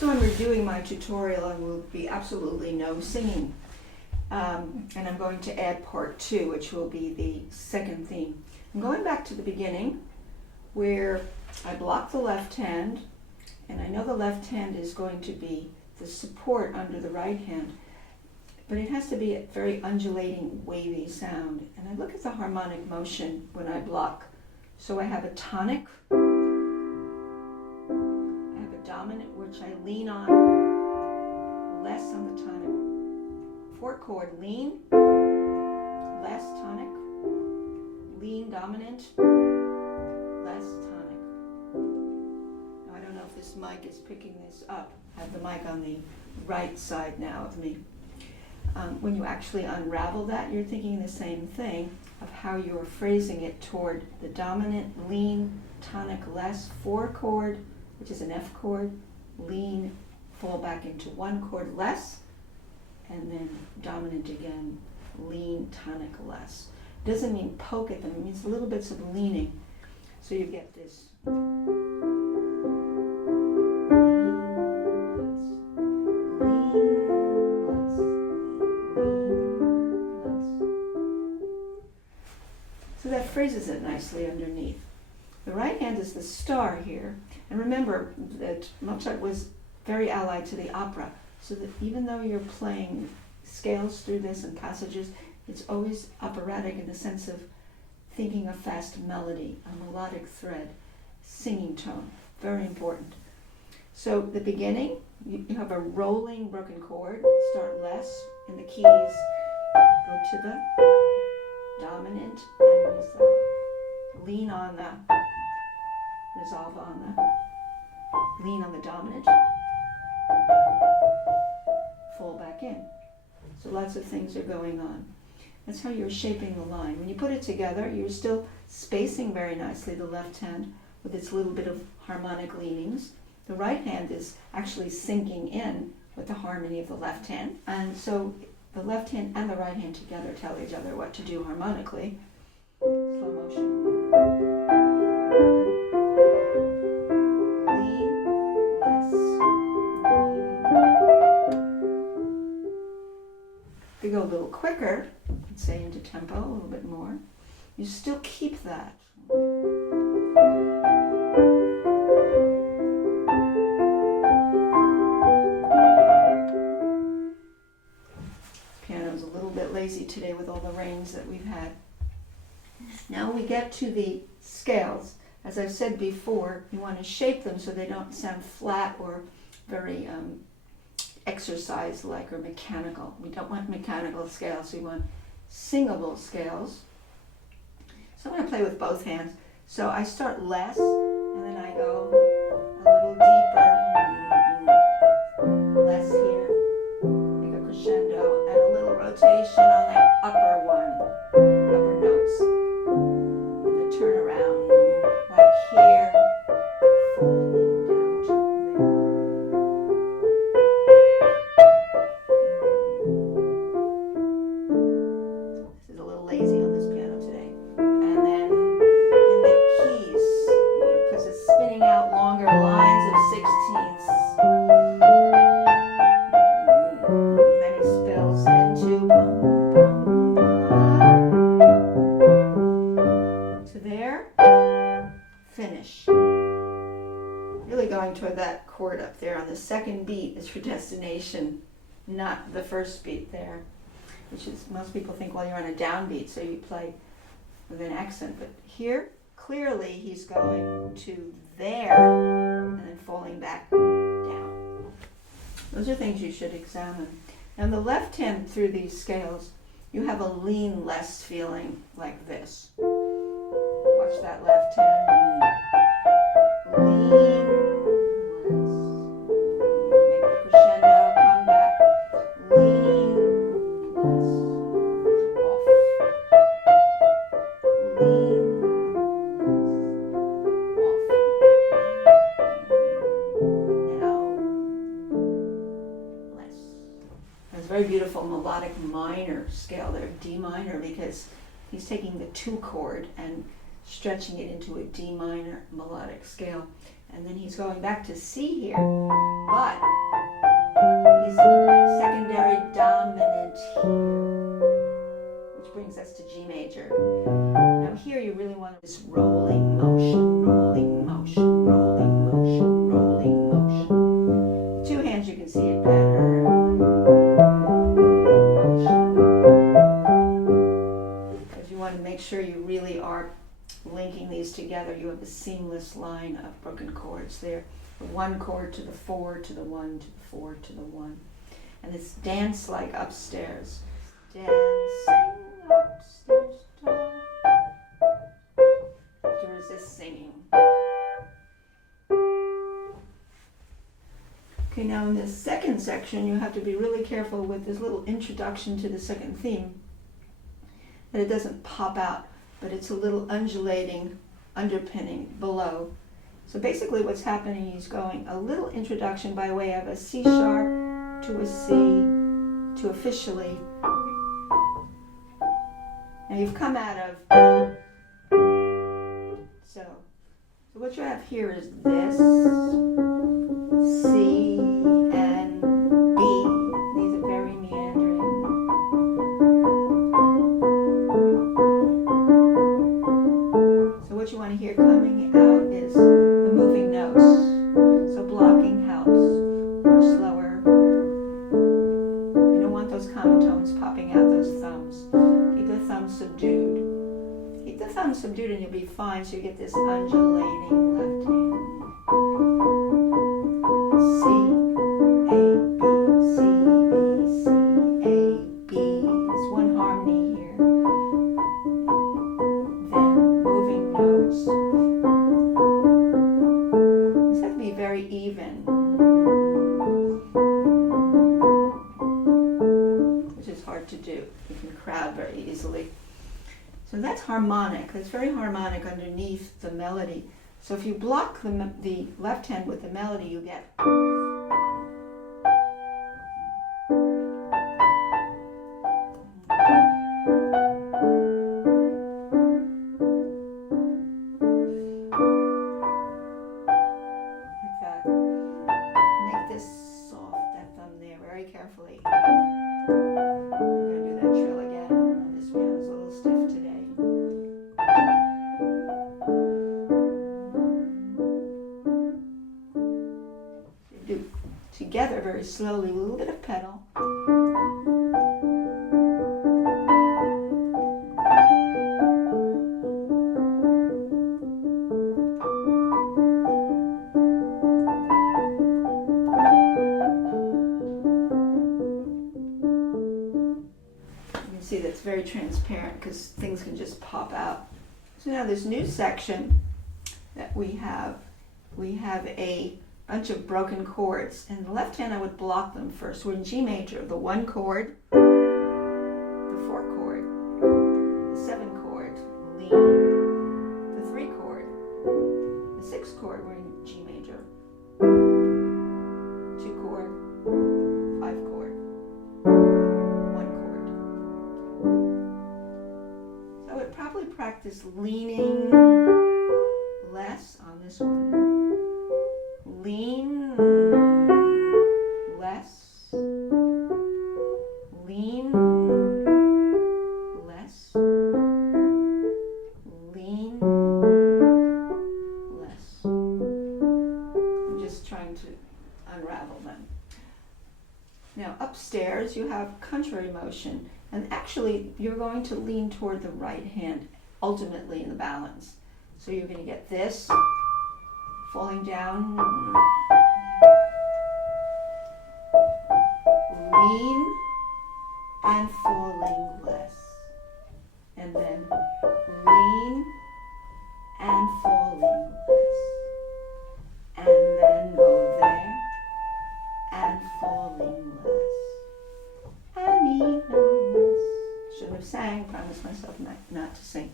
So when we're doing my tutorial, there will be absolutely no singing. And I'm going to add part 2, which will be the second theme. I'm going back to the beginning where I block the left hand, and I know the left hand is going to be the support under the right hand, but it has to be a very undulating, wavy sound. And I look at the harmonic motion when I block. So I have a tonic, I have a dominant, which I lean on, less on the tonic. 4 chord, lean, less tonic, lean dominant, less tonic. Now I don't know if this mic is picking this up. I have the mic on the right side now of me. When you actually unravel that, you're thinking the same thing of how you're phrasing it toward the dominant, lean, tonic, less, 4 chord, which is an F chord, lean, fall back into 1 chord, less, and then dominant again, lean, tonic, less. Doesn't mean poke at them, it means little bits of leaning. So you get this. So that phrases it nicely underneath. The right hand is the star here. And remember that Mozart was very allied to the opera. So that even though you're playing scales through this and passages, it's always operatic in the sense of thinking of fast melody, a melodic thread, singing tone, very important. So the beginning, you have a rolling broken chord, start less in the keys, go to the dominant and resolve. Lean on the, resolve on the, lean on the dominant, fall back in. So lots of things are going on. That's how you're shaping the line. When you put it together, you're still spacing very nicely the left hand with its little bit of harmonic leanings. The right hand is actually sinking in with the harmony of the left hand. And so the left hand and the right hand together tell each other what to do harmonically. Slow motion. Lean, less, If you go a little quicker, say into tempo a little bit more, you still keep that. Piano's a little bit lazy today with all the rains that we've had. Now we get to the scales. As I've said before, you want to shape them so they don't sound flat or very exercise-like or mechanical. We don't want mechanical scales, we want singable scales. So I'm going to play with both hands. So I start less, and then I go a little deeper, less here, make a crescendo, and a little rotation on the upper one, upper notes. And the turnaround, like here, folding down to there. This is a little lazy on this piano today. And then in the keys, because it's spinning out longer lines of 16ths. Then he spills into to there, finish. Really going toward that chord up there on the second beat is your destination, not the first beat there, which is, most people think, well, you're on a downbeat, so you play with an accent, but here, clearly he's going to there and then falling back down. Those are things you should examine. Now the left hand through these scales, you have a lean less feeling like this. Watch that left hand. Lean less. Make the crescendo, come back. Lean less. Off. Lean less. Off. Now less. It's a very beautiful melodic minor scale there, D minor, because he's taking the 2 chord and stretching it into a D minor melodic scale. And then he's going back to C here, but together, you have a seamless line of broken chords there. The 1 chord to the 4 to the 1 to the 4 to the 1. And it's dance like upstairs. Dancing upstairs tall. To resist singing. Okay, now in this second section, you have to be really careful with this little introduction to the second theme, that it doesn't pop out, but it's a little undulating underpinning below. So basically what's happening is going a little introduction by way of a C sharp to a C to officially. Now you've come out of, so what you have here is this, C and B. These are very meandering. So what you want to hear coming out is the moving notes. So blocking helps, or slower. You don't want those common tones popping out those thumbs. Keep the thumbs subdued. Keep the thumbs subdued and you'll be fine, so you get this undulating left hand. C, A, B, C, B, C, A, B. There's one harmony here. Then moving notes. These have to be very even, which is hard to do. You can crowd very easily. So that's harmonic. That's very harmonic underneath the melody. So if you block the left hand with the melody, you get. Like that. Make this soft, that thumb there, very carefully. I'm going to do that trill again. This piano's a little stiff today. Do together very slowly, a little bit of pedal. You can see that's very transparent because things can just pop out. So now this new section that we have a bunch of broken chords. And the left hand, I would block them first. We're in G major, the 1 chord, the 4 chord, the 7 chord, lean, the 3 chord, the 6 chord, we're in G major, 2 chord, 5 chord, 1 chord. So I would probably practice leaning less on this one. Lean less, lean less, lean less. I'm just trying to unravel them. Now upstairs you have contrary motion, and actually you're going to lean toward the right hand ultimately in the balance. So you're going to get this falling down, lean and falling less, and then lean and falling less, and then go there and falling less, and even less. Shouldn't have sang, promised myself not to sing.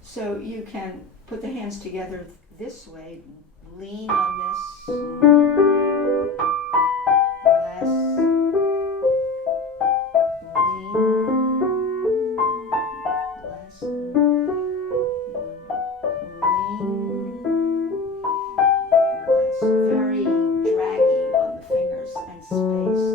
So you can put the hands together this way, lean on this, less, lean, less, lean, less. Very draggy on the fingers and space.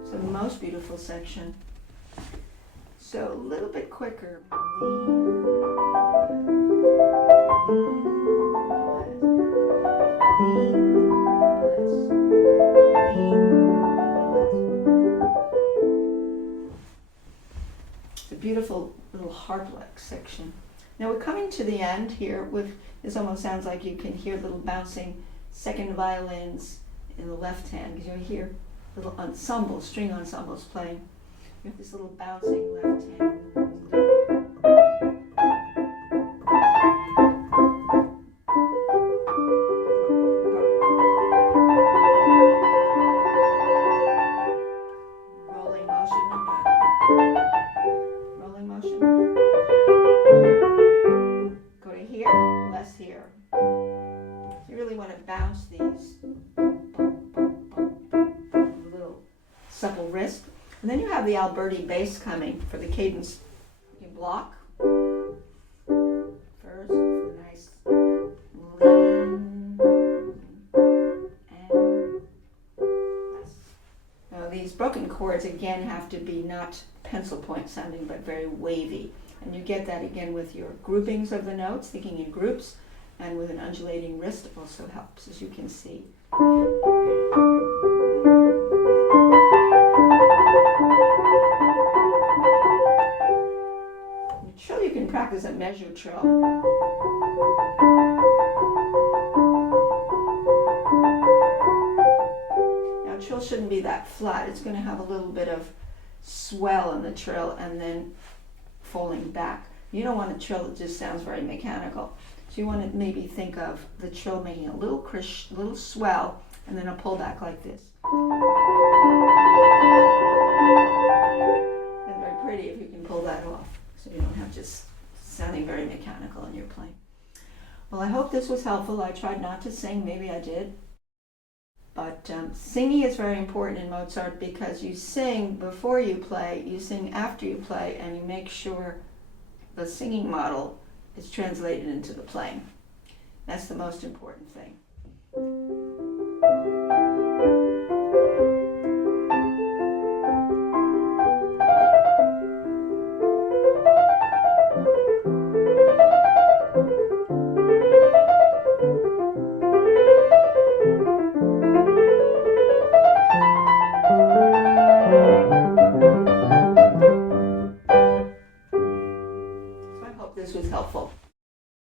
It's the most beautiful section. So a little bit quicker. harp-like section. Now we're coming to the end here with, this almost sounds like you can hear little bouncing second violins in the left hand, because you hear little ensembles, string ensembles playing. You have this little bouncing left hand. Rolling motion. Go to here, less here. You really want to bounce these little supple wrist. And then you have the Alberti bass coming for the cadence. You can block first for a nice lean and less. Now these broken chords again have to be not pencil point sounding but very wavy. And you get that again with your groupings of the notes, thinking in groups, and with an undulating wrist also helps, as you can see. Trill, you can practice a measured trill. Now trill shouldn't be that flat. It's going to have a little bit of swell in the trill and then falling back. You don't want a trill that just sounds very mechanical. So you want to maybe think of the trill making a little little swell and then a pullback like this. And very pretty if you can pull that off, so you don't have just sounding very mechanical in your playing. Well, I hope this was helpful. I tried not to sing, maybe I did. But singing is very important in Mozart because you sing before you play, you sing after you play, and you make sure the singing model is translated into the playing. That's the most important thing.